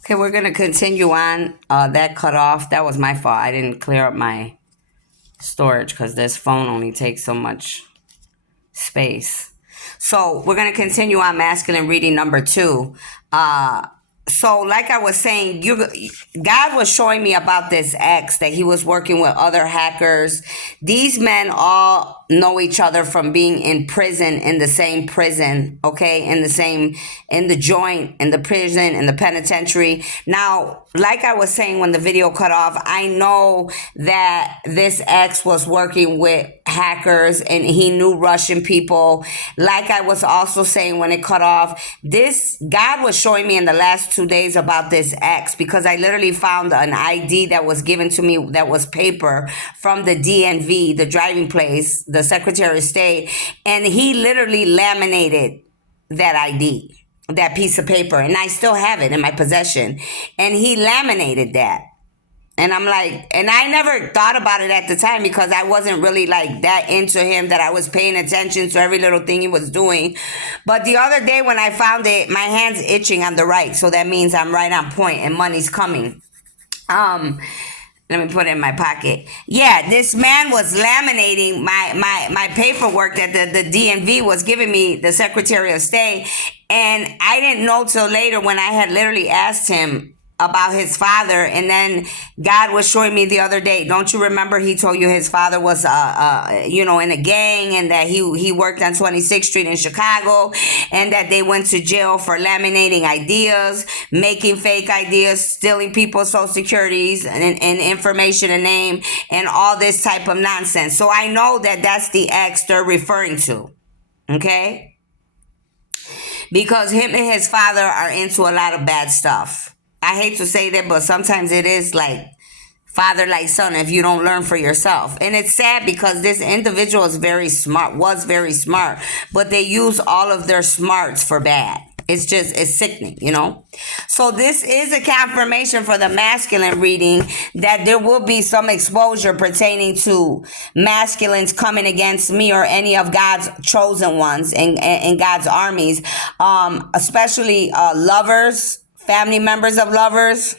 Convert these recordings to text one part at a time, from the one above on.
Okay, we're gonna continue on. That cut off. That was my fault. I didn't clear up my storage because this phone only takes so much space. So we're gonna continue on masculine reading number two. So like I was saying, God was showing me about this ex that he was working with other hackers. These men all know each other from being in prison, in the same prison, okay, in the joint, in the prison, in the penitentiary. Now, like I was saying when the video cut off, I know that this ex was working with hackers and he knew Russian people. Like I was also saying when it cut off, this God was showing me in the last 2 days about this ex, because I literally found an ID that was given to me that was paper from the DNV, the driving place, the Secretary of State, and he literally laminated that ID, that piece of paper, and I still have it in my possession. And he laminated that. And I'm like, and I never thought about it at the time because I wasn't really like that into him that I was paying attention to every little thing he was doing. But the other day when I found it, my hand's itching on the right. So that means I'm right on point and money's coming. Let me put it in my pocket. Yeah, this man was laminating my paperwork that the DNV was giving me, the Secretary of State. And I didn't know till later when I had literally asked him about his father. And then God was showing me the other day, don't you remember he told you his father was in a gang, and that he worked on 26th Street in Chicago, and that they went to jail for laminating ideas, making fake ideas, stealing people's social securities and information and name, and all this type of nonsense. So I know that that's the ex they're referring to. Okay? Because him and his father are into a lot of bad stuff. I hate to say that, but sometimes it is like father like son if you don't learn for yourself. And it's sad because this individual was very smart, but they use all of their smarts for bad. It's sickening, you know? So this is a confirmation for the masculine reading that there will be some exposure pertaining to masculines coming against me or any of God's chosen ones in God's armies, especially lovers, family members of lovers,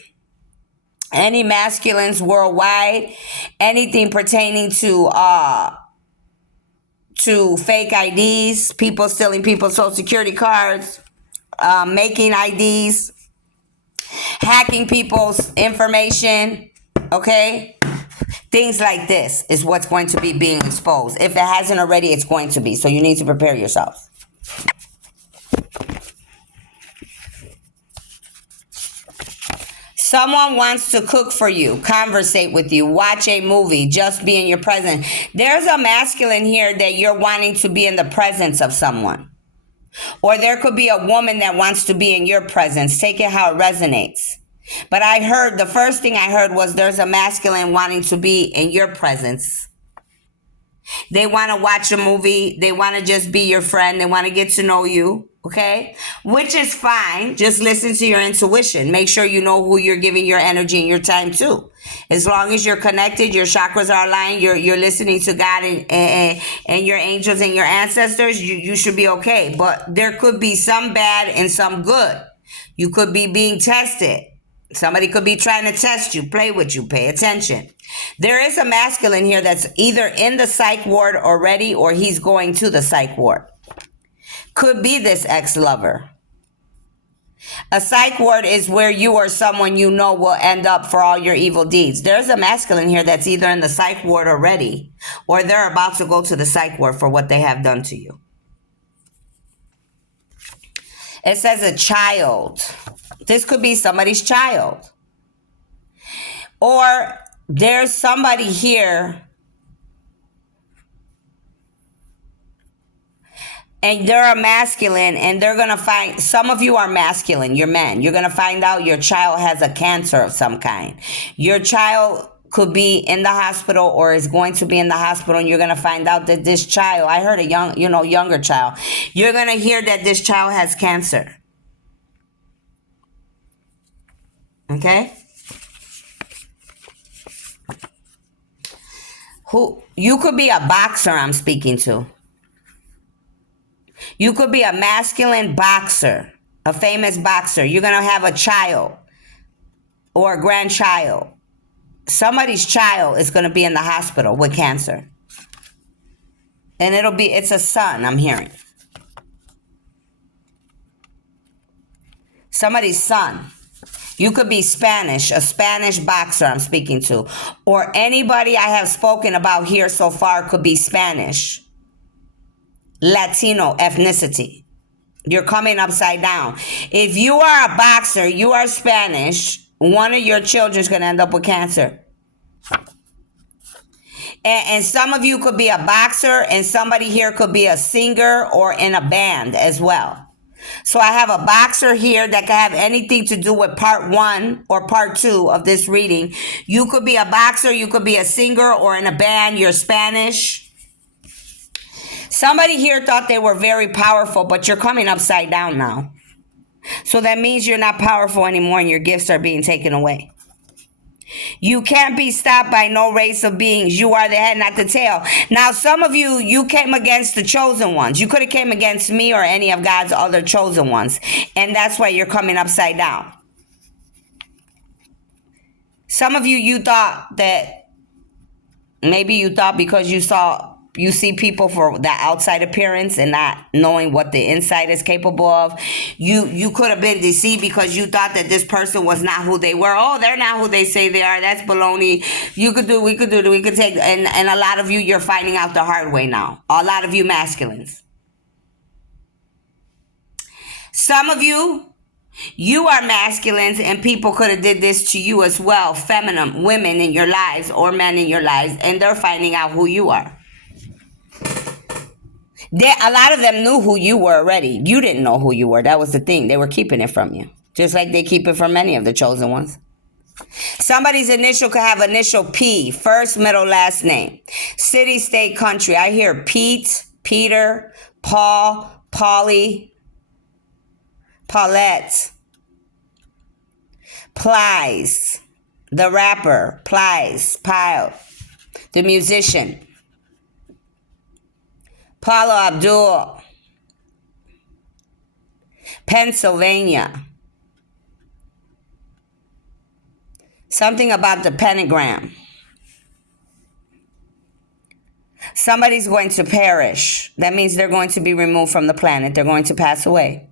any masculines worldwide, anything pertaining to fake IDs, people stealing people's social security cards, making IDs, hacking people's information, okay? Things like this is what's going to be being exposed. If it hasn't already, it's going to be. So you need to prepare yourself. Someone wants to cook for you, conversate with you, watch a movie, just be in your presence. There's a masculine here that you're wanting to be in the presence of someone. Or there could be a woman that wants to be in your presence. Take it how it resonates. But the first thing I heard was there's a masculine wanting to be in your presence. They want to watch a movie. They want to just be your friend. They want to get to know you. Okay? Which is fine. Just listen to your intuition. Make sure you know who you're giving your energy and your time to. As long as you're connected, your chakras are aligned, you're listening to God and your angels and your ancestors, you should be okay. But there could be some bad and some good. You could be being tested. Somebody could be trying to test you, play with you, pay attention. There is a masculine here that's either in the psych ward already or he's going to the psych ward. Could be this ex-lover. A psych ward is where you or someone you know will end up for all your evil deeds. There's a masculine here that's either in the psych ward already or they're about to go to the psych ward for what they have done to you. It says a child. This could be somebody's child. Or there's somebody here and they're a masculine, and they're going to find, some of you are masculine, you're men. You're going to find out your child has a cancer of some kind. Your child could be in the hospital or is going to be in the hospital, and you're going to find out that this child, I heard a younger child. You're going to hear that this child has cancer. Okay? You could be a boxer I'm speaking to. You could be a masculine boxer, a famous boxer. You're going to have a child or a grandchild. Somebody's child is going to be in the hospital with cancer. And it's a son, I'm hearing. Somebody's son. You could be Spanish, a Spanish boxer I'm speaking to. Or anybody I have spoken about here so far could be Spanish. Latino ethnicity. You're coming upside down. If you are a boxer, you are Spanish, one of your children's going to end up with cancer. And some of you could be a boxer, and somebody here could be a singer or in a band as well. So I have a boxer here that can have anything to do with part 1 or part 2 of this reading. You could be a boxer, you could be a singer or in a band, you're Spanish. Somebody here thought they were very powerful, but you're coming upside down now. So that means you're not powerful anymore and your gifts are being taken away. You can't be stopped by no race of beings. You are the head, not the tail. Now, some of you came against the chosen ones. You could have came against me or any of God's other chosen ones. And that's why you're coming upside down. Some of you thought that maybe you thought because you see people for the outside appearance and not knowing what the inside is capable of. You could have been deceived because you thought that this person was not who they were. Oh, they're not who they say they are. That's baloney. We could take, and a lot of you're finding out the hard way now. A lot of you masculines. Some of you are masculines and people could have did this to you as well. Feminine women in your lives or men in your lives, and they're finding out who you are. A lot of them knew who you were already. You didn't know who you were. That was the thing. They were keeping it from you. Just like they keep it from many of the chosen ones. Somebody's initial could have initial P. First, middle, last name. City, state, country. I hear Pete, Peter, Paul, Polly, Paulette. Plies. The rapper. Plies. Pile. The musician. Paula Abdul, Pennsylvania. Something about the pentagram. Somebody's going to perish. That means they're going to be removed from the planet. They're going to pass away.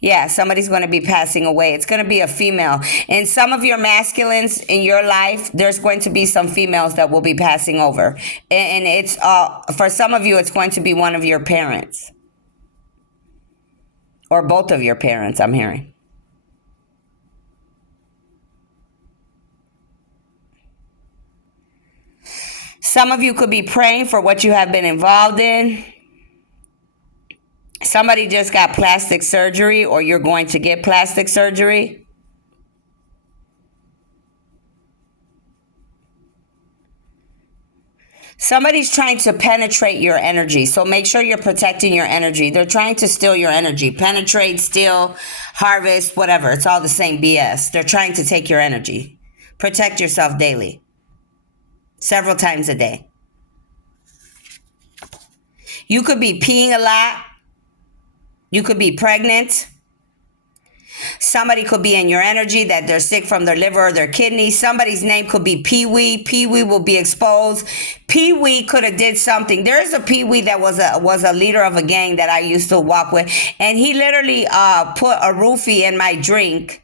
Yeah, somebody's going to be passing away. It's going to be a female. In some of your masculines in your life, there's going to be some females that will be passing over. And it's for some of you, it's going to be one of your parents. Or both of your parents, I'm hearing. Some of you could be praying for what you have been involved in. Somebody just got plastic surgery or you're going to get plastic surgery. Somebody's trying to penetrate your energy. So make sure you're protecting your energy. They're trying to steal your energy. Penetrate, steal, harvest, whatever. It's all the same BS. They're trying to take your energy. Protect yourself daily. Several times a day. You could be peeing a lot. You could be pregnant. Somebody could be in your energy that they're sick from their liver or their kidneys. Somebody's name could be Pee-wee. Pee-wee will be exposed. Pee-wee could have did something. There is a Pee-wee that was a leader of a gang that I used to walk with. And he literally put a roofie in my drink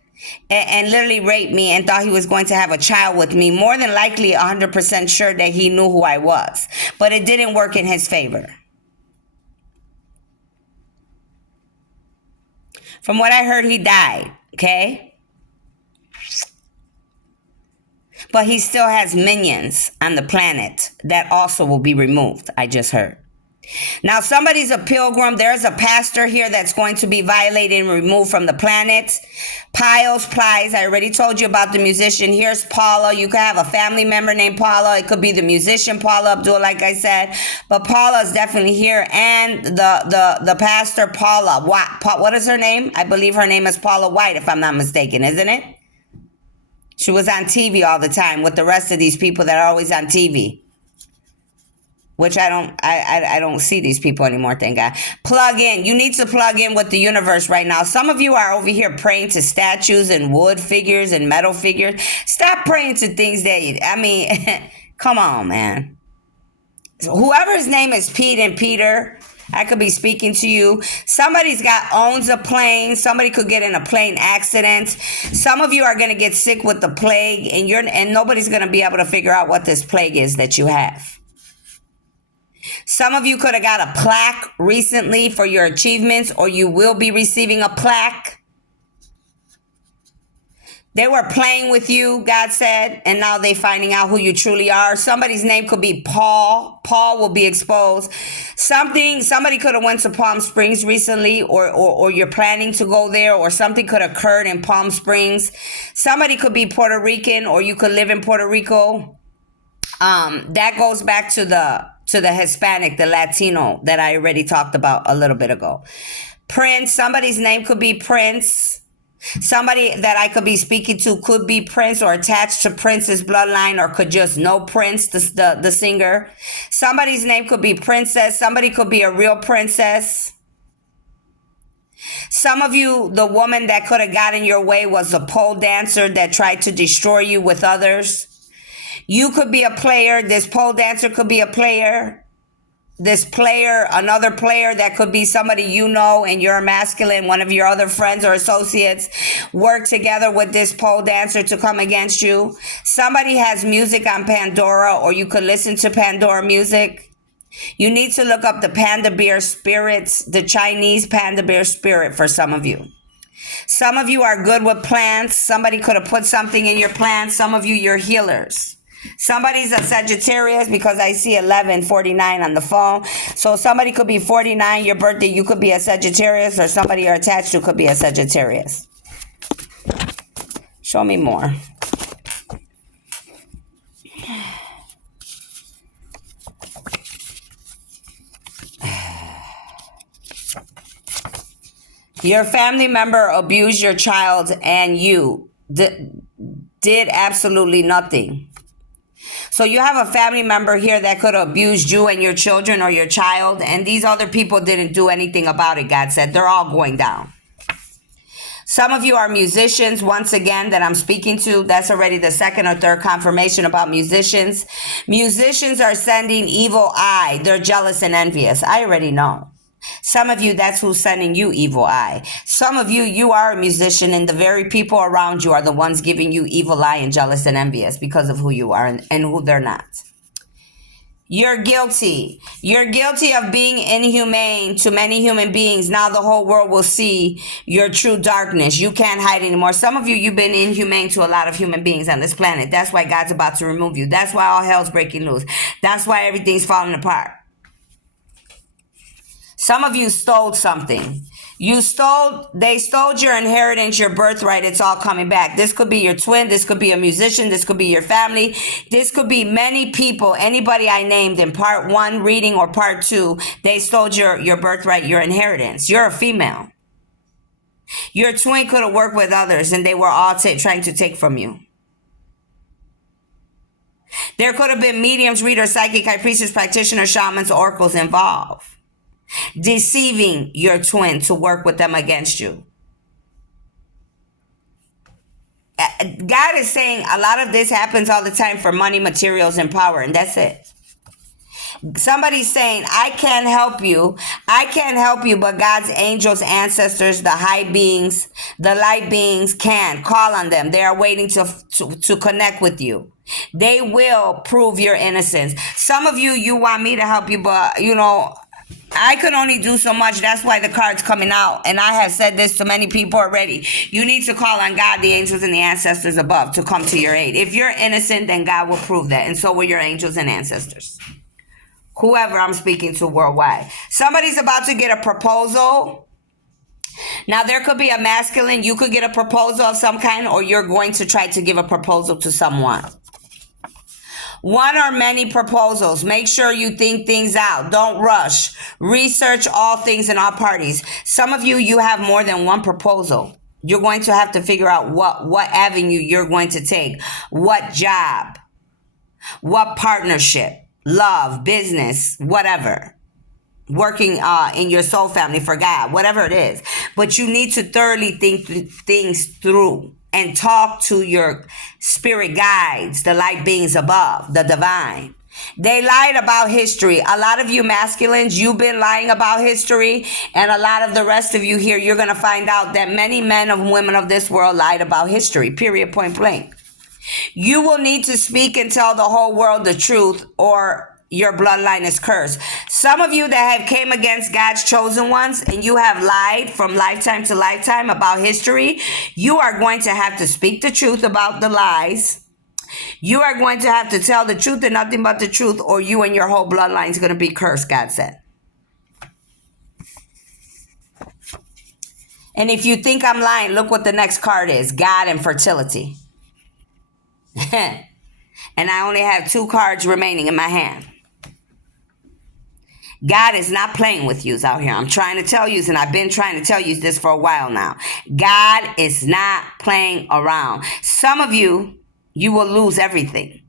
and literally raped me and thought he was going to have a child with me. More than likely 100% sure that he knew who I was. But it didn't work in his favor. From what I heard, he died, okay? But he still has minions on the planet that also will be removed, I just heard. Now, somebody's a pilgrim. There's a pastor here that's going to be violated and removed from the planet. Piles, Plies. I already told you about the musician. Here's Paula. You could have a family member named Paula. It could be the musician Paula Abdul, like I said. But Paula is definitely here. And the pastor Paula. What is her name? I believe her name is Paula White, if I'm not mistaken, isn't it? She was on TV all the time with the rest of these people that are always on TV. which I don't see these people anymore, thank God. Plug in. You need to plug in with the universe right now. Some of you are over here praying to statues and wood figures and metal figures. Stop praying to things come on, man. Whoever's name is Pete and Peter, I could be speaking to you. Somebody's owns a plane. Somebody could get in a plane accident. Some of you are going to get sick with the plague, and nobody's going to be able to figure out what this plague is that you have. Some of you could have got a plaque recently for your achievements, or you will be receiving a plaque. They were playing with you, God said, and now they're finding out who you truly are. Somebody's name could be Paul. Paul will be exposed. Somebody could have went to Palm Springs recently, or you're planning to go there, or something could have occurred in Palm Springs. Somebody could be Puerto Rican, or you could live in Puerto Rico. That goes back to the Hispanic, the Latino that I already talked about a little bit ago. Prince, somebody's name could be Prince. Somebody that I could be speaking to could be Prince or attached to Prince's bloodline, or could just know Prince, the singer. Somebody's name could be Princess. Somebody could be a real princess. Some of you, the woman that could have gotten your way was a pole dancer that tried to destroy you with others. You could be a player. This pole dancer could be a player. This player, another player that could be somebody you know, and you're masculine, one of your other friends or associates, work together with this pole dancer to come against you. Somebody has music on Pandora, or you could listen to Pandora music. You need to look up the panda bear spirits, the Chinese panda bear spirit for some of you. Some of you are good with plants. Somebody could have put something in your plants. Some of you, you're healers. Somebody's a Sagittarius, because I see 1149 on the phone. So somebody could be 49, your birthday, you could be a Sagittarius, or somebody you're attached to could be a Sagittarius. Show me more. Your family member abused your child, and you did absolutely nothing. So you have a family member here that could have abused you and your children or your child, and these other people didn't do anything about it, God said. They're all going down. Some of you are musicians, once again, that I'm speaking to. That's already the second or third confirmation about musicians. Musicians are sending evil eye. They're jealous and envious. I already know. Some of you, that's who's sending you evil eye. Some of you, you are a musician, and the very people around you are the ones giving you evil eye and jealous and envious because of who you are and who they're not. You're guilty. You're guilty of being inhumane to many human beings. Now the whole world will see your true darkness. You can't hide anymore. Some of you, you've been inhumane to a lot of human beings on this planet. That's why God's about to remove you. That's why all hell's breaking loose. That's why everything's falling apart. Some of you stole something. They stole your inheritance, your birthright. It's all coming back. This could be your twin. This could be a musician. This could be your family. This could be many people. Anybody I named in part 1 reading or part 2, they stole your birthright, your inheritance. You're a female. Your twin could have worked with others, and they were all trying to take from you. There could have been mediums, readers, psychic, high priestess, practitioners, shamans, oracles involved, deceiving your twin to work with them against you. God is saying a lot of this happens all the time for money, materials, and power, and that's it. Somebody's saying, I can't help you. I can't help you, but God's angels, ancestors, the high beings, the light beings can. Call on them. They are waiting to connect with you. They will prove your innocence. Some of you, you want me to help you, but I could only do so much. That's why the card's coming out. And I have said this to many people already. You need to call on God, the angels, and the ancestors above to come to your aid. If you're innocent, then God will prove that. And so will your angels and ancestors. Whoever I'm speaking to worldwide. Somebody's about to get a proposal. Now, there could be a masculine. You could get a proposal of some kind, or you're going to try to give a proposal to someone. One or many proposals. Make sure you think things out. Don't rush. Research all things and all parties. Some of you, you have more than one proposal. You're going to have to figure out what avenue you're going to take. What job. What partnership. love, business, whatever. Working in your soul family for God, whatever it is. But you need to thoroughly think things through and talk to your spirit guides, the light beings above, the divine. They lied about history. A lot of you masculines, you've been lying about history. And a lot of the rest of you here, you're going to find out that many men and women of this world lied about history, period, point blank. You will need to speak and tell the whole world the truth, or your bloodline is cursed. Some of you that have came against God's chosen ones and you have lied from lifetime to lifetime about history, you are going to have to speak the truth about the lies. You are going to have to tell the truth and nothing but the truth, or you and your whole bloodline is going to be cursed, God said. And if you think I'm lying, look what the next card is: God and fertility. And I only have 2 cards remaining in my hand. God is not playing with you out here. I'm trying to tell you, and I've been trying to tell you this for a while now. God is not playing around. Some of you, you will lose everything.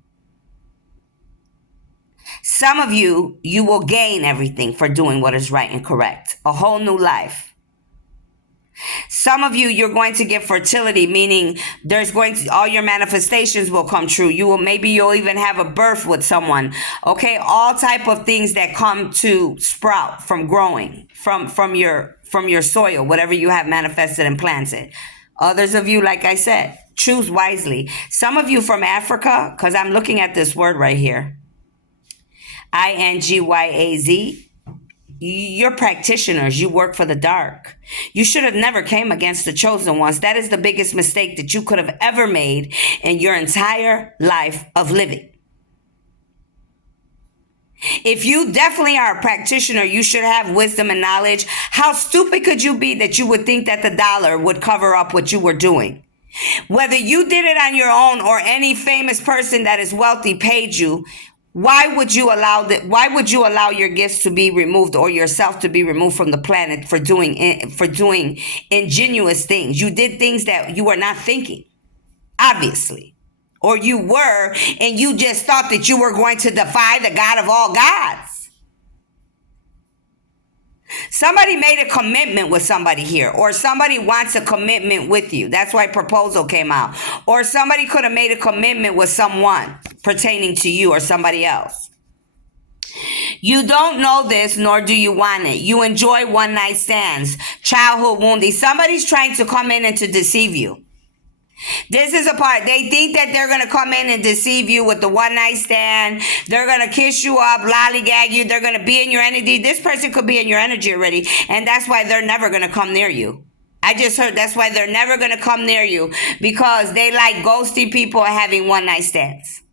Some of you, you will gain everything for doing what is right and correct. A whole new life. Some of you, you're going to get fertility, meaning there's going to, all your manifestations will come true. Maybe you'll even have a birth with someone. Okay, all type of things that come to sprout from growing from your soil, whatever you have manifested and planted. Others of you, like I said, choose wisely. Some of you from Africa, because I'm looking at this word right here, INGYAZ. You're practitioners. You work for the dark. You should have never came against the chosen ones. That is the biggest mistake that you could have ever made in your entire life of living. If you definitely are a practitioner, you should have wisdom and knowledge. How stupid could you be that you would think that the dollar would cover up what you were doing? Whether you did it on your own or any famous person that is wealthy paid you, why would you allow your gifts to be removed, or yourself to be removed from the planet for doing ingenious things? You did things that you were not thinking, obviously. Or you were, and you just thought that you were going to defy the God of all gods. Somebody made a commitment with somebody here, or somebody wants a commitment with you. That's why proposal came out. Or somebody could have made a commitment with someone pertaining to you or somebody else. You don't know this, nor do you want it. You enjoy one-night stands, childhood wounding. Somebody's trying to come in and to deceive you. This is a part. They think that they're going to come in and deceive you with the one night stand. They're going to kiss you up, lollygag you. They're going to be in your energy. This person could be in your energy already. And that's why they're never going to come near you. I just heard that's why they're never going to come near you, because they like ghosting people and having one night stands.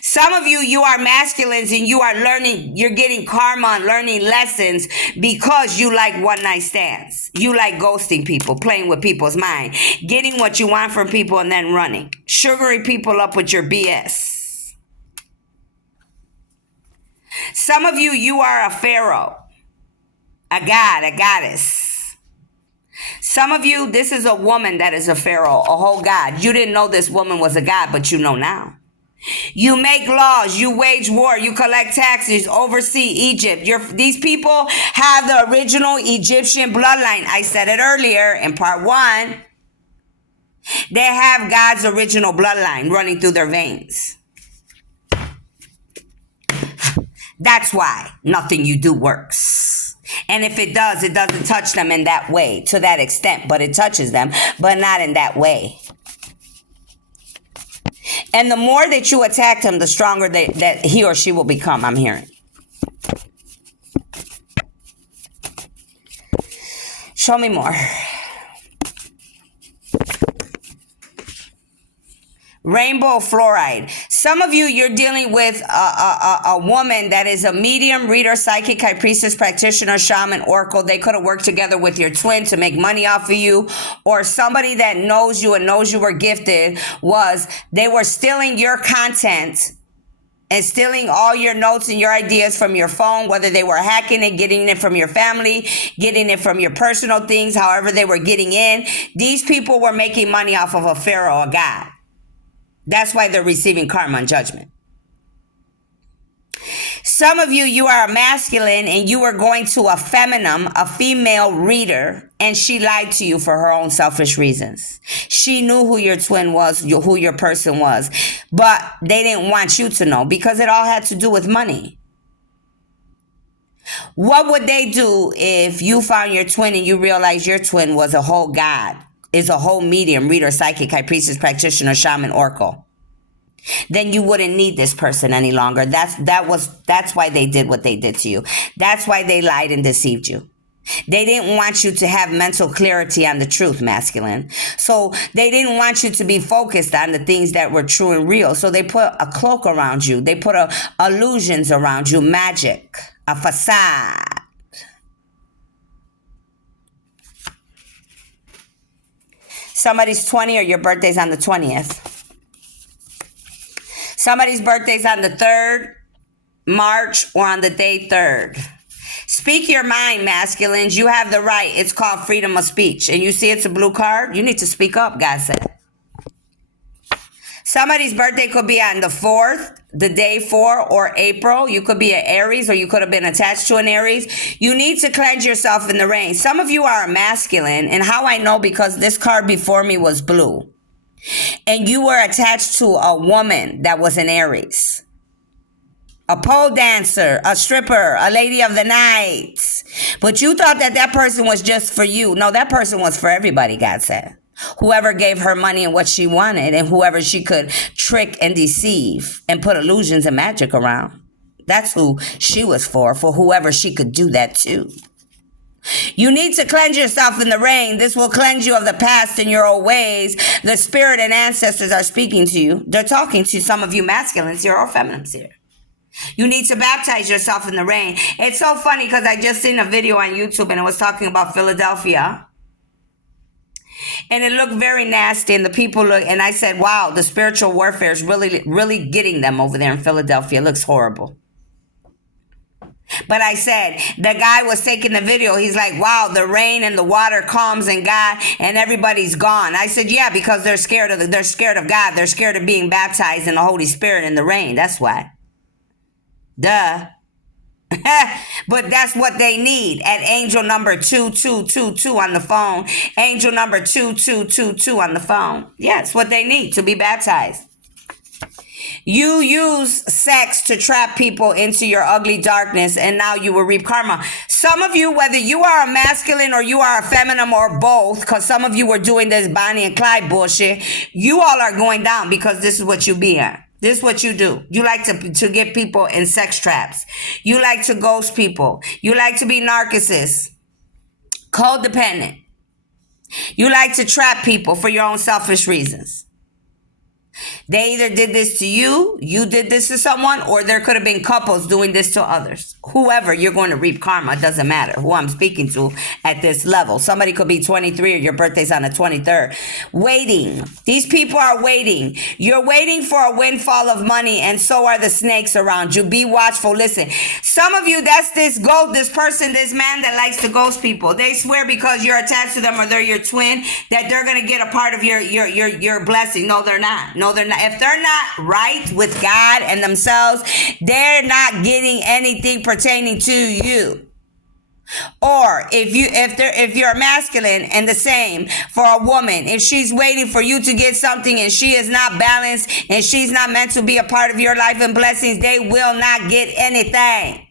Some of you, you are masculines and you are learning, you're getting karma and learning lessons because you like one night stands. You like ghosting people, playing with people's mind, getting what you want from people and then running, sugaring people up with your BS. Some of you, you are a pharaoh, a god, a goddess. Some of you, this is a woman that is a pharaoh, a whole god. You didn't know this woman was a god, but you know now. You make laws, you wage war, you collect taxes, oversee Egypt. These people have the original Egyptian bloodline. I said it earlier in part 1. They have God's original bloodline running through their veins. That's why nothing you do works. And if it does, it doesn't touch them in that way, to that extent, but it touches them, but not in that way. And the more that you attack him, the stronger that he or she will become, I'm hearing. Show me more. Rainbow fluoride. Some of you, you're dealing with a woman that is a medium, reader, psychic, high priestess, practitioner, shaman, oracle. They could have worked together with your twin to make money off of you. Or somebody that knows you and knows you were gifted they were stealing your content and stealing all your notes and your ideas from your phone, whether they were hacking it, getting it from your family, getting it from your personal things, however they were getting in. These people were making money off of a pharaoh, a god. That's why they're receiving karma and judgment. Some of you, you are a masculine and you were going to a feminine, a female reader, and she lied to you for her own selfish reasons. She knew who your twin was, who your person was, but they didn't want you to know because it all had to do with money. What would they do if you found your twin and you realized your twin was a whole god, is a whole medium, reader, psychic, high priestess, practitioner, shaman, oracle? Then you wouldn't need this person any longer. That's why they did what they did to you. That's why they lied and deceived you. They didn't want you to have mental clarity on the truth, masculine. So they didn't want you to be focused on the things that were true and real. So they put a cloak around you. They put illusions around you, magic, a facade. Somebody's 20 or your birthday's on the 20th. Somebody's birthday's on the 3rd, March, or on the day 3rd. Speak your mind, masculines. You have the right. It's called freedom of speech. And you see it's a blue card? You need to speak up, God said. Somebody's birthday could be on the 4th, the day 4, or April. You could be an Aries, or you could have been attached to an Aries. You need to cleanse yourself in the rain. Some of you are a masculine, and how I know, because this card before me was blue. And you were attached to a woman that was an Aries. A pole dancer, a stripper, a lady of the night. But you thought that that person was just for you. No, that person was for everybody, God said. Whoever gave her money and what she wanted, and whoever she could trick and deceive and put illusions and magic around. That's who she was for whoever she could do that to. You need to cleanse yourself in the rain. This will cleanse you of the past and your old ways. The spirit and ancestors are speaking to you. They're talking to some of you masculines here or feminines here. You need to baptize yourself in the rain. It's so funny because I just seen a video on YouTube and it was talking about Philadelphia. And it looked very nasty and the people look, and I said, wow, the spiritual warfare is really, really getting them over there in Philadelphia. It looks horrible. But I said, the guy was taking the video. He's like, wow, the rain and the water calms and God and everybody's gone. I said, yeah, because they're scared of God. They're scared of being baptized in the Holy Spirit in the rain. That's why. Duh. But that's what they need at angel number 2222 on the phone. Angel number 2222 on the phone. Yeah, it's what they need to be baptized. You use sex to trap people into your ugly darkness, and now you will reap karma. Some of you, whether you are a masculine or you are a feminine or both, because some of you were doing this Bonnie and Clyde bullshit, you all are going down because this is what you be at. This is what you do. You like to get people in sex traps. You like to ghost people. You like to be narcissists, codependent. You like to trap people for your own selfish reasons. They either did this to you, you did this to someone, or there could have been couples doing this to others. Whoever, you're going to reap karma. It doesn't matter who I'm speaking to at this level. Somebody could be 23 or your birthday's on the 23rd. Waiting. These people are waiting. You're waiting for a windfall of money, and so are the snakes around you. Be watchful. Listen, some of you, that's this person, this man that likes to ghost people. They swear because you're attached to them or they're your twin that they're going to get a part of your blessing. No, they're not. No, they're not. If they're not right with God and themselves, they're not getting anything pertaining to you. Or if you're masculine, and the same for a woman, if she's waiting for you to get something and she is not balanced and she's not meant to be a part of your life and blessings, they will not get anything.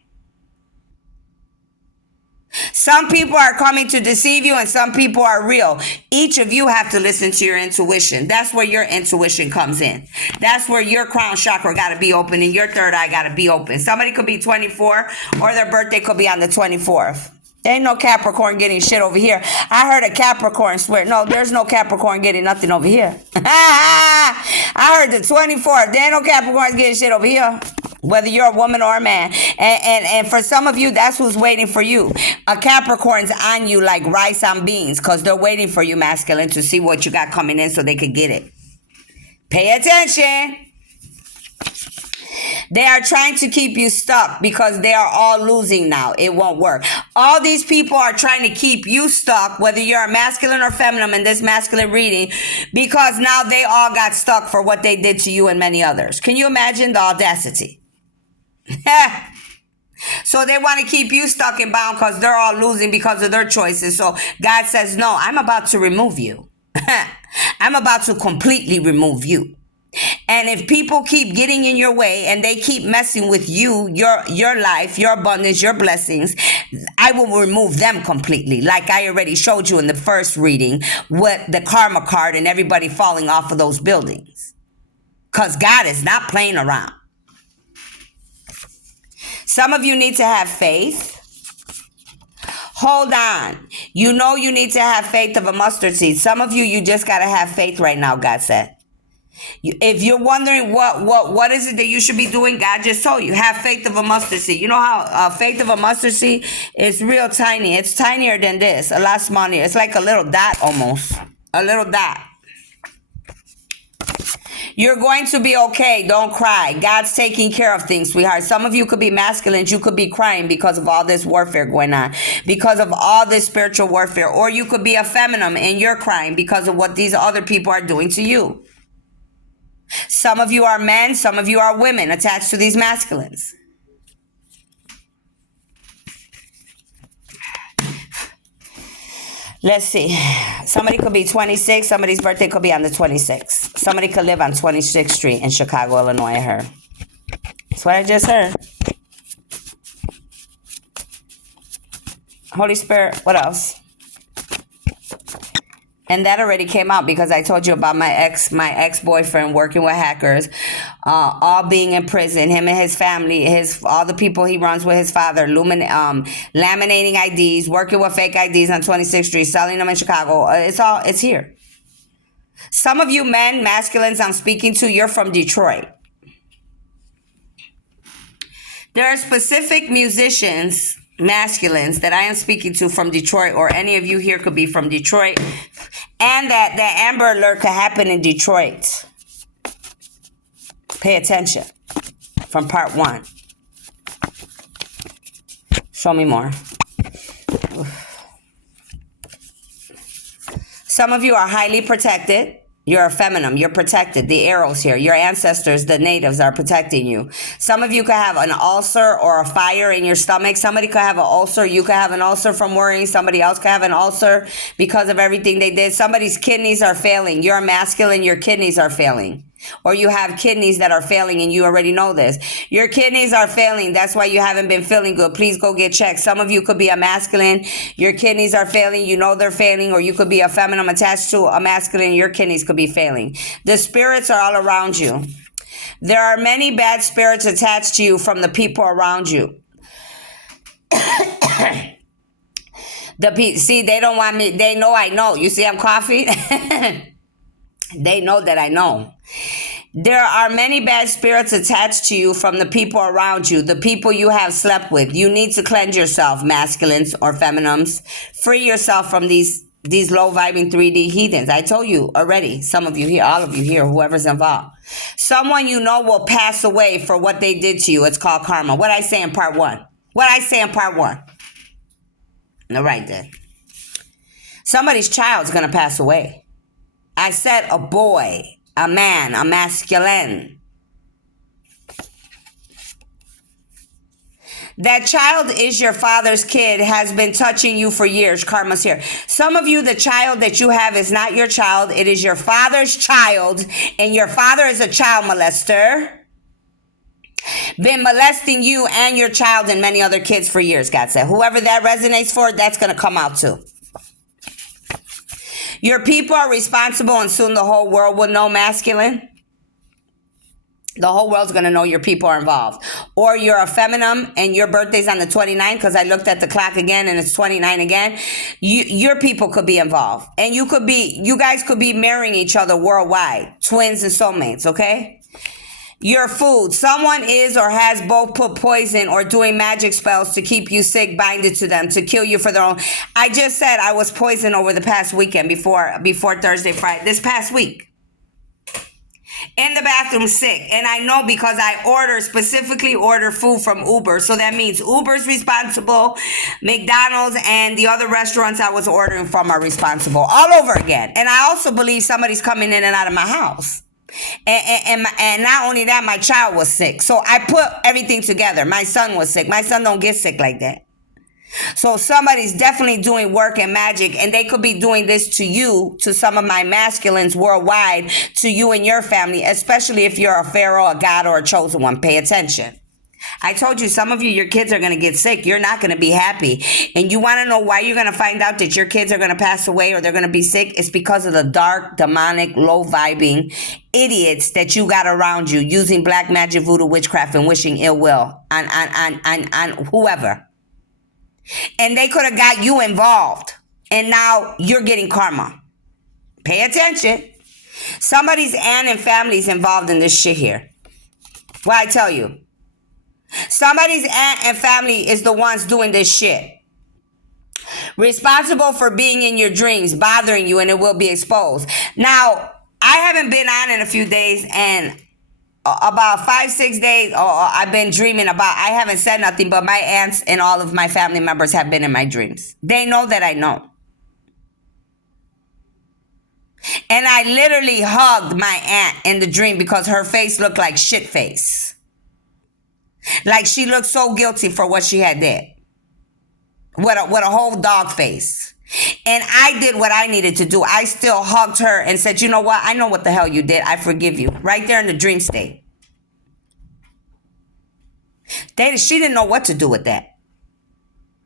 Some people are coming to deceive you and some people are real. Each of you have to listen to your intuition. That's where your intuition comes in. That's where your crown chakra got to be open and your third eye got to be open. Somebody could be 24 or their birthday could be on the 24th. There ain't no Capricorn getting shit over here. I heard a Capricorn swear. No, there's no Capricorn getting nothing over here. I heard the 24th. There ain't no Capricorns getting shit over here. Whether you're a woman or a man. And for some of you, that's who's waiting for you. A Capricorn's on you like rice on beans because they're waiting for you, masculine, to see what you got coming in so they could get it. Pay attention. They are trying to keep you stuck because they are all losing now. It won't work. All these people are trying to keep you stuck, whether you're a masculine or feminine in this masculine reading, because now they all got stuck for what they did to you and many others. Can you imagine the audacity? So they want to keep you stuck and bound because they're all losing because of their choices. So God says, no, I'm about to remove you. I'm about to completely remove you. And if people keep getting in your way and they keep messing with you, your life, your abundance, your blessings, I will remove them completely. Like I already showed you in the first reading with the karma card and everybody falling off of those buildings. Because God is not playing around. Some of you need to have faith. Hold on. You know you need to have faith of a mustard seed. Some of you, you just got to have faith right now, God said. If you're wondering what is it that you should be doing, God just told you. Have faith of a mustard seed. You know how faith of a mustard seed is real tiny. It's tinier than this, a lot smaller. It's like a little dot almost. A little dot. You're going to be okay. Don't cry. God's taking care of things, sweetheart. Some of you could be masculine. You could be crying because of all this warfare going on, because of all this spiritual warfare. Or you could be a feminine and you're crying because of what these other people are doing to you. Some of you are men. Some of you are women attached to these masculines. Let's see. Somebody could be 26. Somebody's birthday could be on the 26th. Somebody could live on 26th Street in Chicago, Illinois, I heard. That's what I just heard. Holy Spirit, what else? And that already came out because I told you about my ex-boyfriend working with hackers, all being in prison, him and his family, all the people he runs with, his father, laminating IDs, working with fake IDs on 26th Street, selling them in Chicago. It's here. Some of you men, masculines I'm speaking to, you're from Detroit. There are specific musicians, masculines, that I am speaking to from Detroit, or any of you here could be from Detroit, and that Amber Alert could happen in Detroit. Pay attention from part 1. Show me more. Some of you are highly protected. You're a feminine. You're protected. The arrows here. Your ancestors, the natives, are protecting you. Some of you could have an ulcer or a fire in your stomach. Somebody could have an ulcer. You could have an ulcer from worrying. Somebody else could have an ulcer because of everything they did. Somebody's kidneys are failing. You're masculine. Your kidneys are failing. Or you have kidneys that are failing and you already know this. Your kidneys are failing. That's why you haven't been feeling good. Please go get checked. Some of you could be a masculine. Your kidneys are failing. You know they're failing. Or you could be a feminine attached to a masculine. Your kidneys could be failing. The spirits are all around you. There are many bad spirits attached to you from the people around you. See, they don't want me. They know I know. You see I'm coughing? They know that I know. There are many bad spirits attached to you from the people around you, the people you have slept with. You need to cleanse yourself, masculines or feminines. Free yourself from these low-vibing 3D heathens. I told you already, some of you here, all of you here, whoever's involved. Someone you know will pass away for what they did to you. It's called karma. What I say in part 1? What I say in part 1? All right, then. Somebody's child's going to pass away. I said a boy, a man, a masculine. That child is your father's kid, has been touching you for years. Karma's here. Some of you, the child that you have is not your child. It is your father's child, and your father is a child molester. Been molesting you and your child and many other kids for years, God said. Whoever that resonates for, that's going to come out too. Your people are responsible, and soon the whole world will know, masculine. The whole world's going to know your people are involved. Or you're a feminine and your birthday's on the 29th, because I looked at the clock again and it's 29 again. Your people could be involved. And you guys could be marrying each other worldwide. Twins and soulmates, okay? Your food. Someone is or has both put poison or doing magic spells to keep you sick, binded to them, to kill you for their own. I just said I was poisoned over the past weekend before Thursday, Friday, this past week. In the bathroom sick. And I know because I specifically order food from Uber. So that means Uber's responsible. McDonald's and the other restaurants I was ordering from are responsible. All over again. And I also believe somebody's coming in and out of my house. And not only that, my child was sick. So I put everything together. My son was sick. My son don't get sick like that. So somebody's definitely doing work and magic, and they could be doing this to you, to some of my masculines worldwide, to you and your family, especially if you're a pharaoh, a god, or a chosen one. Pay attention. I told you, some of you, your kids are going to get sick. You're not going to be happy. And you want to know why you're going to find out that your kids are going to pass away or they're going to be sick? It's because of the dark, demonic, low-vibing idiots that you got around you using black magic, voodoo, witchcraft, and wishing ill will on whoever. And they could have got you involved. And now you're getting karma. Pay attention. Somebody's aunt and family's involved in this shit here. Well, I tell you. Somebody's aunt and family is the ones doing this shit. Responsible for being in your dreams, bothering you, and it will be exposed. Now, I haven't been on in a few days, and about 5-6 days, I've been dreaming about, I haven't said nothing, but my aunts and all of my family members have been in my dreams. They know that I know. And I literally hugged my aunt in the dream because her face looked like shit face. Like she looked so guilty for what she had did. With a whole dog face. And I did what I needed to do. I still hugged her and said, you know what? I know what the hell you did. I forgive you. Right there in the dream state. She didn't know what to do with that.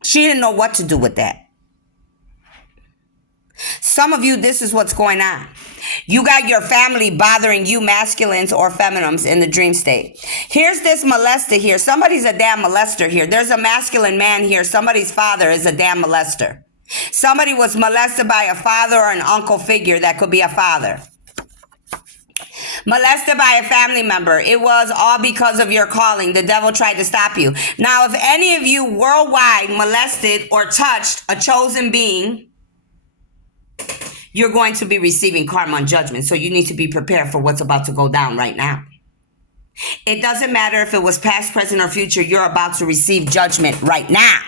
She didn't know what to do with that. Some of you, this is what's going on. You got your family bothering you, masculines or feminines, in the dream state. Here's this molester here. Somebody's a damn molester here. There's a masculine man here. Somebody's father is a damn molester. Somebody was molested by a father or an uncle figure that could be a father. Molested by a family member. It was all because of your calling. The devil tried to stop you. Now, if any of you worldwide molested or touched a chosen being, you're going to be receiving karma and judgment. So you need to be prepared for what's about to go down right now. It doesn't matter if it was past, present, or future. You're about to receive judgment right now.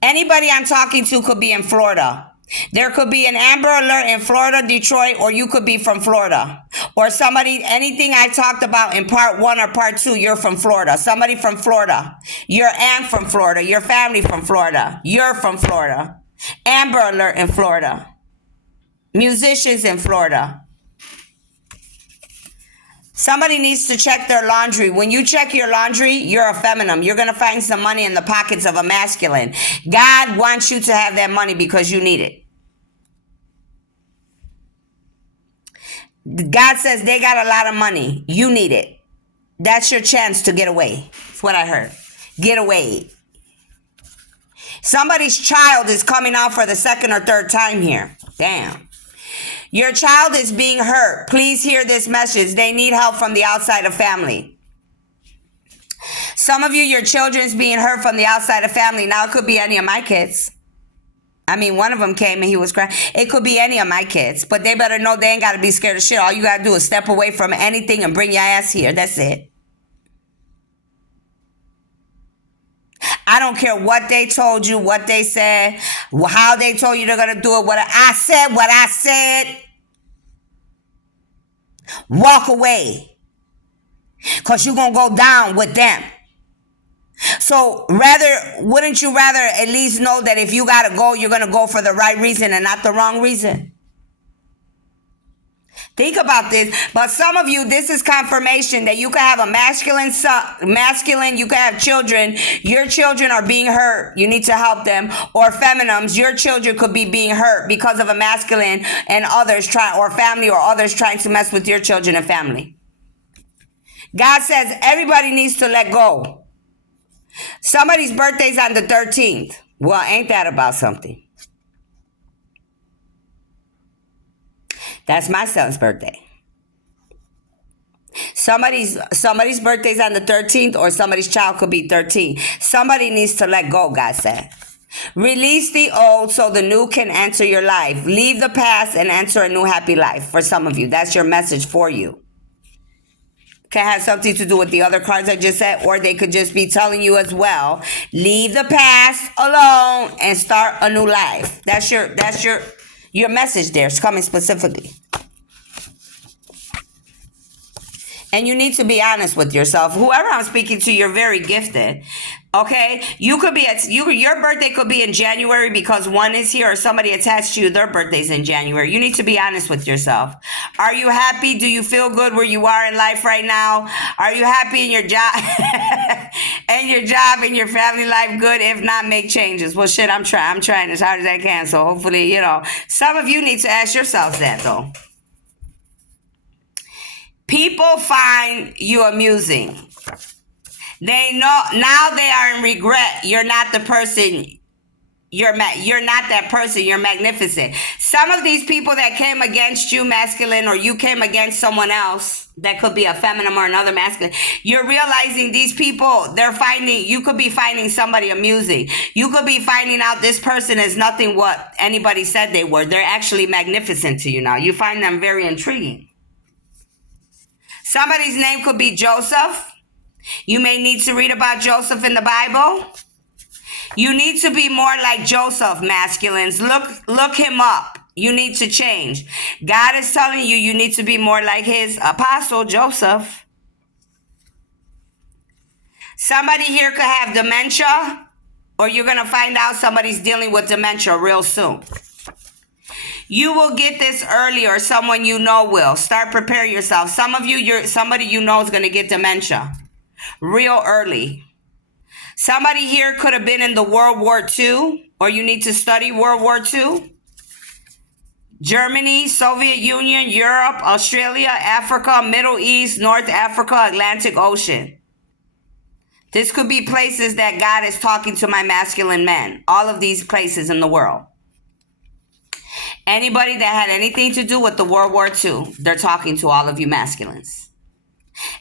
Anybody I'm talking to could be in Florida. There could be an Amber Alert in Florida, Detroit, or you could be from Florida. Or somebody, anything I talked about in part 1 or part 2, you're from Florida. Somebody from Florida. Your aunt from Florida. Your family from Florida. You're from Florida. Amber Alert in Florida. Musicians in Florida. Somebody needs to check their laundry. When you check your laundry, you're a feminine. You're going to find some money in the pockets of a masculine. God wants you to have that money because you need it. God says they got a lot of money. You need it. That's your chance to get away. That's what I heard. Get away. Somebody's child is coming out for the 2nd or 3rd time here. Damn. Your child is being hurt. Please hear this message. They need help from the outside of family. Some of you, your children's being hurt from the outside of family. Now, it could be any of my kids. I mean, one of them came and he was crying. It could be any of my kids. But they better know they ain't got to be scared of shit. All you got to do is step away from anything and bring your ass here. That's it. I don't care what they told you, what they said, how they told you they're going to do it. What I said. Walk away. Because you're going to go down with them. So wouldn't you rather at least know that if you got to go, you're going to go for the right reason and not the wrong reason? Think about this. But some of you, this is confirmation that you can have a masculine son, you can have children. Your children are being hurt. You need to help them. Or feminines, your children could be being hurt because of a masculine and others or family or others trying to mess with your children and family. God says everybody needs to let go. Somebody's birthday's on the 13th. Well, ain't that about something? That's my son's birthday. Somebody's birthday's on the 13th, or somebody's child could be 13. Somebody needs to let go, God said. Release the old so the new can enter your life. Leave the past and enter a new happy life. For some of you, that's your message for you. Can have something to do with the other cards I just said, or they could just be telling you as well, leave the past alone and start a new life. That's your message there. It's coming specifically. And you need to be honest with yourself. Whoever I'm speaking to, you're very gifted. Okay? You could be your birthday could be in January because one is here, or somebody attached to you, their birthday's in January. You need to be honest with yourself. Are you happy? Do you feel good where you are in life right now? Are you happy in your job? And your job and your family life good? If not, make changes. Well, shit, I'm trying as hard as I can. So hopefully, some of you need to ask yourselves that though. People find you amusing. They know now they are in regret. You're not the person. You're not that person. You're magnificent. Some of these people that came against you, masculine, or you came against someone else, that could be a feminine or another masculine. You're realizing these people, you could be finding somebody amusing. You could be finding out this person is nothing what anybody said they were. They're actually magnificent to you now. You find them very intriguing. Somebody's name could be Joseph. You may need to read about Joseph in the Bible. You need to be more like Joseph, masculines. Look him up. You need to change. God is telling you you need to be more like his apostle, Joseph. Somebody here could have dementia, or you're going to find out somebody's dealing with dementia real soon. You will get this early, or someone you know will. Start preparing yourself. Some of you, somebody you know is going to get dementia real early. Somebody here could have been in the World War II, or you need to study World War II. Germany, Soviet Union, Europe, Australia, Africa, Middle East, North Africa, Atlantic Ocean. This could be places that God is talking to my masculine men. All of these places in the world. Anybody that had anything to do with the World War II, they're talking to all of you masculines.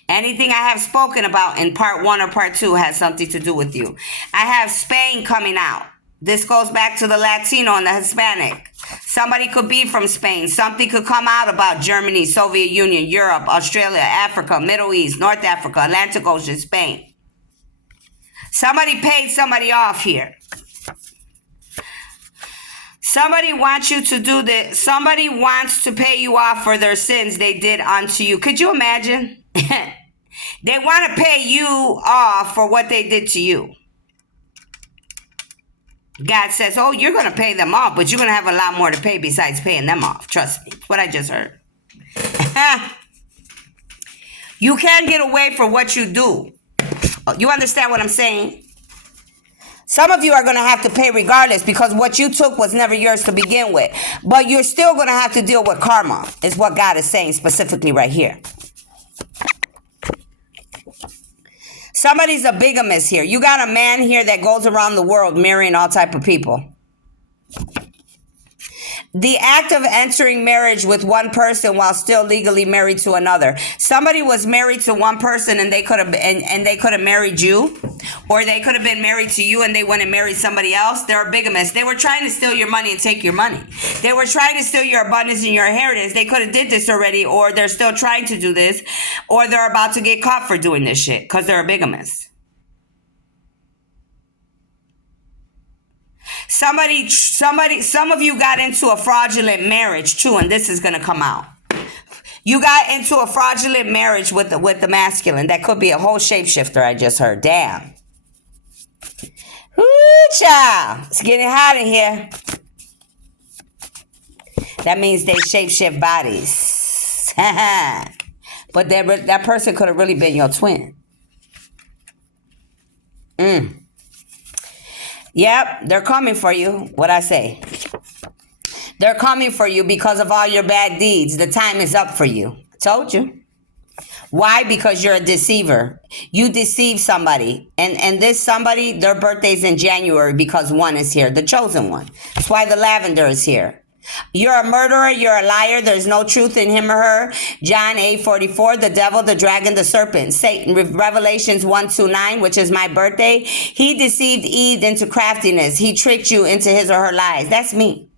Anything I have spoken about in part 1 or part 2 has something to do with you. I have Spain coming out. This goes back to the Latino and the Hispanic. Somebody could be from Spain. Something could come out about Germany, Soviet Union, Europe, Australia, Africa, Middle East, North Africa, Atlantic Ocean, Spain. Somebody paid somebody off here. Somebody wants you to do this. Somebody wants to pay you off for their sins they did unto you. Could you imagine? They want to pay you off for what they did to you. God says, oh, you're going to pay them off, but you're going to have a lot more to pay besides paying them off. Trust me. It's what I just heard. You can't get away from what you do. You understand what I'm saying? Some of you are going to have to pay regardless because what you took was never yours to begin with. But you're still going to have to deal with karma, is what God is saying specifically right here. Somebody's a bigamist here. You got a man here that goes around the world marrying all type of people. The act of entering marriage with one person while still legally married to another. Somebody was married to one person and they could have they could have married you, or they could have been married to you and they went and married somebody else. They're a bigamist. They were trying to steal your money and take your money. They were trying to steal your abundance and your inheritance. They could have did this already, or they're still trying to do this, or they're about to get caught for doing this shit because they're a bigamist. Some of you got into a fraudulent marriage too, and this is going to come out. You got into a fraudulent marriage with the masculine. That could be a whole shapeshifter I just heard. Damn. Woo, child. It's getting hot in here. That means they shapeshift bodies. But that person could have really been your twin. Yep, they're coming for you. What I say? They're coming for you because of all your bad deeds. The time is up for you. I told you. Why? Because you're a deceiver. You deceive somebody. And this somebody, their birthday's in January because one is here. The chosen one. That's why the lavender is here. You're a murderer. You're a liar. There's no truth in him or her. John 8:44, the devil, the dragon, the serpent. Satan, Revelations 1:29, which is my birthday. He deceived Eve into craftiness. He tricked you into his or her lies. That's me.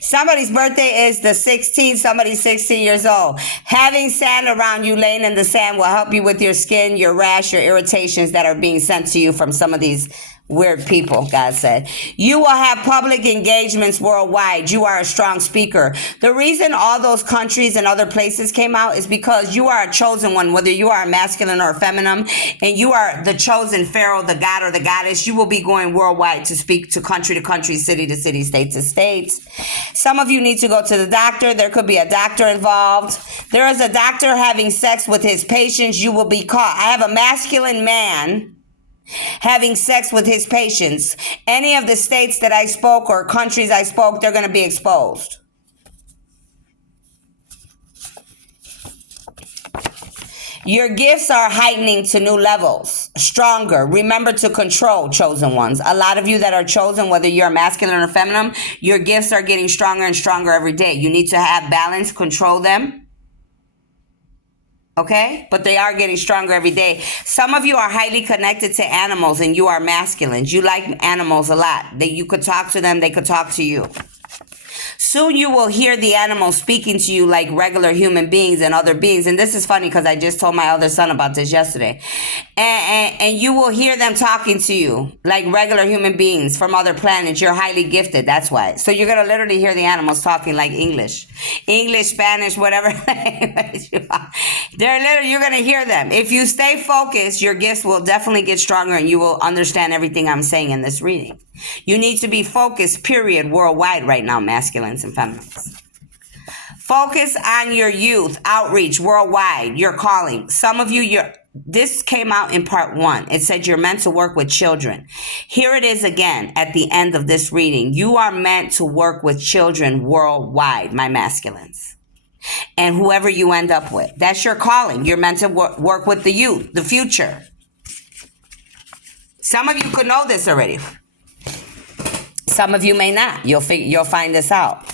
Somebody's birthday is the 16th. Somebody's 16 years old. Having sand around you, laying in the sand, will help you with your skin, your rash, your irritations that are being sent to you from some of these weird people, God said. You will have public engagements worldwide. You are a strong speaker. The reason all those countries and other places came out is because you are a chosen one, whether you are a masculine or a feminine, and you are the chosen pharaoh, the god or the goddess. You will be going worldwide to speak to country, city to city, state to states. Some of you need to go to the doctor. There could be a doctor involved. There is a doctor having sex with his patients. You will be caught. I have a masculine man having sex with his patients. Any of the states that I spoke or countries I spoke, they're going to be exposed. Your gifts are heightening to new levels, stronger. Remember to control, chosen ones. A lot of you that are chosen, whether you're masculine or feminine, your gifts are getting stronger and stronger every day. You need to have balance, control them. Okay? But they are getting stronger every day. Some of you are highly connected to animals and you are masculines. You like animals a lot. You could talk to them, they could talk to you. Soon you will hear the animals speaking to you like regular human beings and other beings. And this is funny because I just told my other son about this yesterday. And you will hear them talking to you like regular human beings from other planets. You're highly gifted. That's why. So you're going to literally hear the animals talking like English, Spanish, whatever language you are. You're going to hear them. If you stay focused, your gifts will definitely get stronger and you will understand everything I'm saying in this reading. You need to be focused, period, worldwide right now, masculines and feminines. Focus on your youth, outreach, worldwide, your calling. Some of you, this came out in part 1. It said you're meant to work with children. Here it is again at the end of this reading. You are meant to work with children worldwide, my masculines. And whoever you end up with. That's your calling. You're meant to work with the youth, the future. Some of you could know this already. Some of you may not. You'll find this out.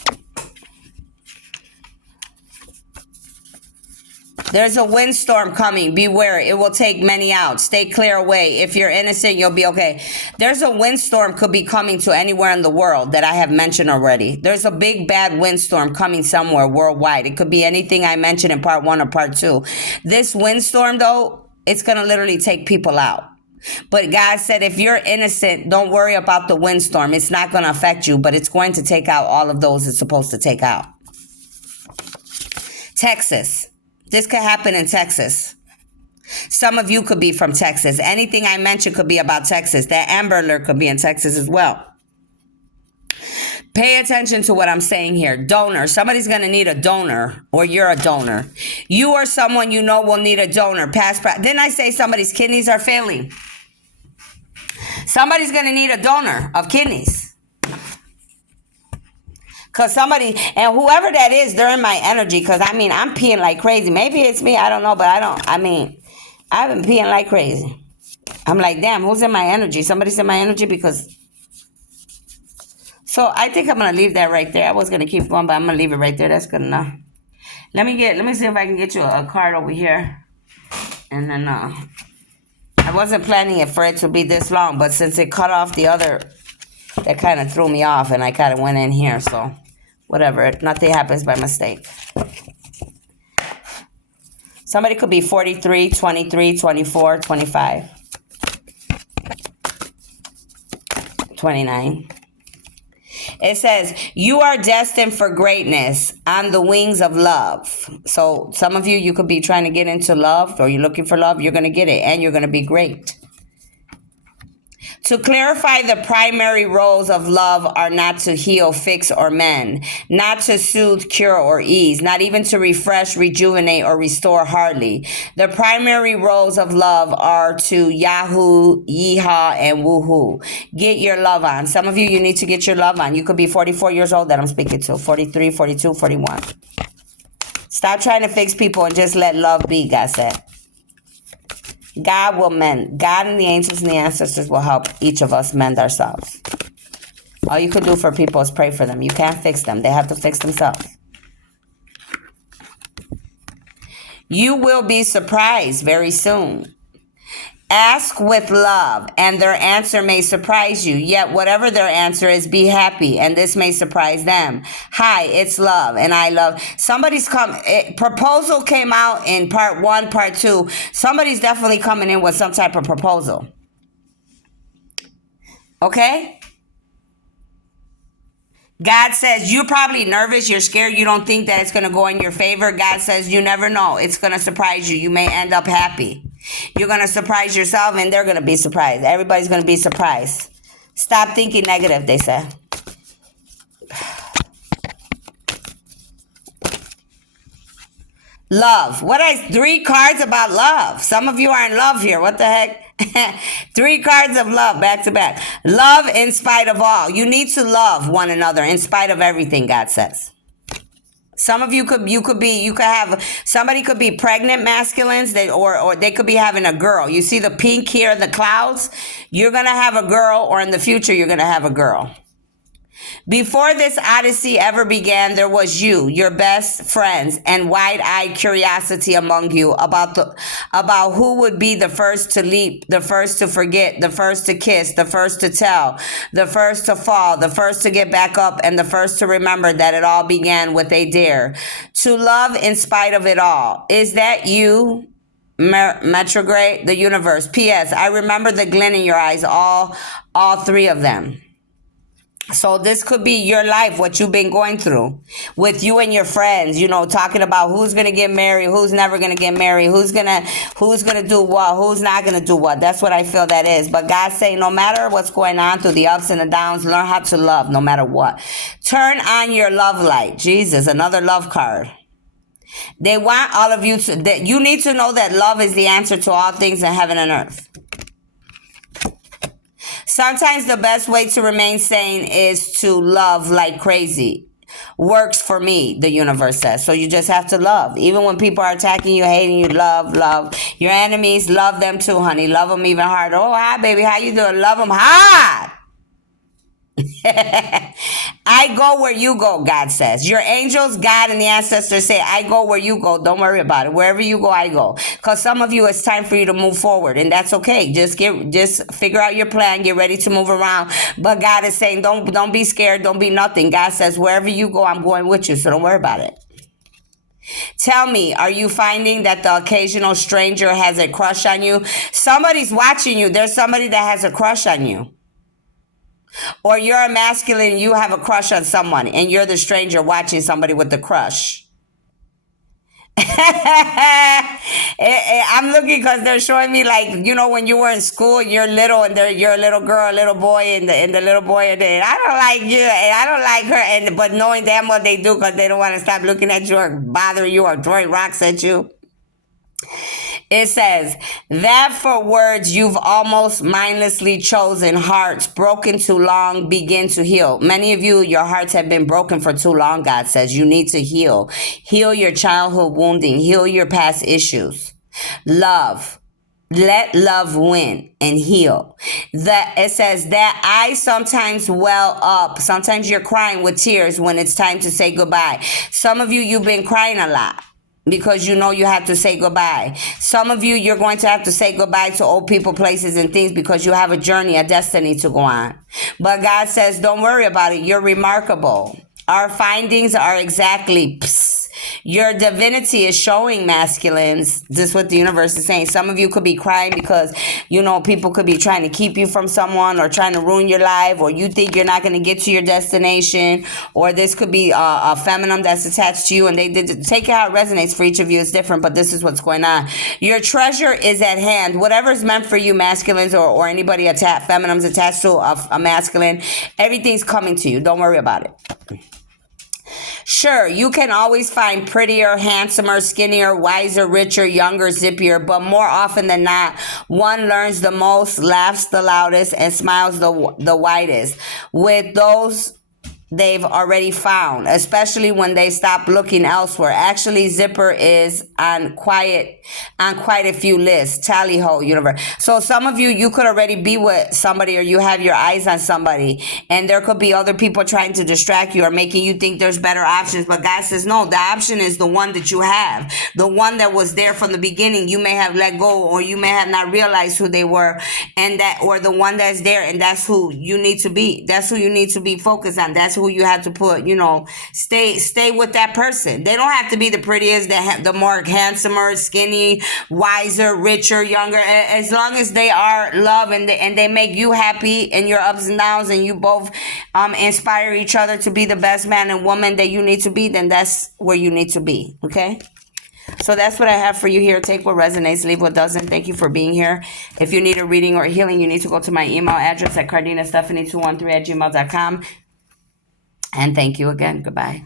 There's a windstorm coming. Beware. It will take many out. Stay clear away. If you're innocent, you'll be okay. There's a windstorm could be coming to anywhere in the world that I have mentioned already. There's a big bad windstorm coming somewhere worldwide. It could be anything I mentioned in part 1 or part 2. This windstorm, though, it's going to literally take people out. But God said, if you're innocent, don't worry about the windstorm. It's not going to affect you, but it's going to take out all of those it's supposed to take out. Texas. This could happen in Texas. Some of you could be from Texas. Anything I mentioned could be about Texas. That Amber Alert could be in Texas as well. Pay attention to what I'm saying here. Donor. Somebody's going to need a donor, or you're a donor. You or someone you know will need a donor. Didn't I say somebody's kidneys are failing? Somebody's going to need a donor of kidneys. Because somebody, and whoever that is, they're in my energy. Because, I'm peeing like crazy. Maybe it's me. I don't know. But I've been peeing like crazy. I'm like, damn, who's in my energy? Somebody's in my energy because... So I think I'm going to leave that right there. I was going to keep going, but I'm going to leave it right there. That's good enough. Let me see if I can get you a card over here. And then, I wasn't planning it for it to be this long, but since it cut off the other, that kind of threw me off, and I kind of went in here, so whatever. Nothing happens by mistake. Somebody could be 43, 23, 24, 25, 29. It says, you are destined for greatness on the wings of love. So some of you could be trying to get into love, or you're looking for love. You're going to get it, and you're going to be great. To clarify, the primary roles of love are not to heal, fix, or mend, not to soothe, cure, or ease, not even to refresh, rejuvenate, or restore hardly. The primary roles of love are to yahoo, yeehaw, and woohoo. Get your love on. Some of you need to get your love on. You could be 44 years old that I'm speaking to, 43, 42, 41. Stop trying to fix people and just let love be, God said. God will mend. God and the angels and the ancestors will help each of us mend ourselves. All you can do for people is pray for them. You can't fix them. They have to fix themselves. You will be surprised very soon. Ask with love, and their answer may surprise you. Yet, whatever their answer is, be happy, and this may surprise them. Hi, it's love, and I love. Proposal came out in part 1, part 2. Somebody's definitely coming in with some type of proposal. Okay? God says you're probably nervous, you're scared, you don't think that it's going to go in your favor. God says you never know. It's going to surprise you. You may end up happy. You're going to surprise yourself and they're going to be surprised. Everybody's going to be surprised. Stop thinking negative, they say. Love. What are 3 cards about love? Some of you are in love here. What the heck? 3 cards of love back to back. Love in spite of all. You need to love one another in spite of everything, God says. Some of somebody could be pregnant masculines, or they could be having a girl. You see the pink here, the clouds? You're going to have a girl, or in the future, you're going to have a girl. Before this odyssey ever began, there was you, your best friends, and wide-eyed curiosity among you about who would be the first to leap, the first to forget, the first to kiss, the first to tell, the first to fall, the first to get back up, and the first to remember that it all began with a dare. To love in spite of it all. Is that you? Retrograde, the universe. P.S. I remember the glint in your eyes, all 3 of them. So this could be your life, what you've been going through with you and your friends, talking about who's going to get married, who's never going to get married, who's going to do what, who's not going to do what. That's what I feel that is. But God's saying no matter what's going on through the ups and the downs, learn how to love no matter what. Turn on your love light. Jesus, another love card. They want all of you that you need to know that love is the answer to all things in heaven and earth. Sometimes the best way to remain sane is to love like crazy. Works for me, the universe says. So you just have to love. Even when people are attacking you, hating you, love. Your enemies, love them too, honey. Love them even harder. Oh, hi, baby. How you doing? Love them hard. I go where you go, God says. Your angels, God, and the ancestors say, I go where you go. Don't worry about it. Wherever you go, I go. Because some of you, it's time for you to move forward, and that's okay. Just figure out your plan. Get ready to move around. But God is saying, don't be scared. Don't be nothing. God says, wherever you go, I'm going with you. So don't worry about it. Tell me, are you finding that the occasional stranger has a crush on you? Somebody's watching you. There's somebody that has a crush on you. Or you're a masculine, you have a crush on someone, and you're the stranger watching somebody with the crush. I'm looking because they're showing me, like, when you were in school, you're little, and you're a little girl, a little boy, and the little boy, and I don't like you, and I don't like her, but knowing damn well they do because they don't want to stop looking at you or bother you or throwing rocks at you. It says, that for words you've almost mindlessly chosen, hearts broken too long begin to heal. Many of you, your hearts have been broken for too long, God says. You need to heal. Heal your childhood wounding. Heal your past issues. Love. Let love win and heal. It says that I sometimes well up. Sometimes you're crying with tears when it's time to say goodbye. Some of you, you've been crying a lot, because you have to say goodbye. Some of you, you're going to have to say goodbye to old people, places, and things because you have a journey, a destiny to go on. But God says, don't worry about it. You're remarkable. Our findings are exactly your divinity is showing, masculines. This is what the universe is saying. Some of you could be crying because, people could be trying to keep you from someone or trying to ruin your life, or you think you're not going to get to your destination, or this could be a feminine that's attached to you, and they did take it how it resonates for each of you. It's different, but this is what's going on. Your treasure is at hand. Whatever's meant for you, masculines, or anybody feminines attached to a masculine, everything's coming to you. Don't worry about it. Sure, you can always find prettier, handsomer, skinnier, wiser, richer, younger, zippier, but more often than not, one learns the most, laughs the loudest, and smiles the widest. With those they've already found, especially when they stop looking elsewhere. Actually, Zipper is on quite a few lists. Tally ho, universe. So some of you, you could already be with somebody, or you have your eyes on somebody, and there could be other people trying to distract you or making you think there's better options. But God says no. The option is the one that you have, the one that was there from the beginning. You may have let go, or you may have not realized who they were, and that, or the one that's there, and that's who you need to be. That's who you need to be focused on. That's who you have to put, stay with that person. They don't have to be the prettiest, the more handsomer, skinny, wiser, richer, younger. As long as they are love, and they make you happy in your ups and downs, and you both inspire each other to be the best man and woman that you need to be, then that's where you need to be. Okay? So that's what I have for you here. Take what resonates, leave what doesn't. Thank you for being here. If you need a reading or healing, you need to go to my email address at cardinastephanie213@gmail.com. And thank you again. Goodbye.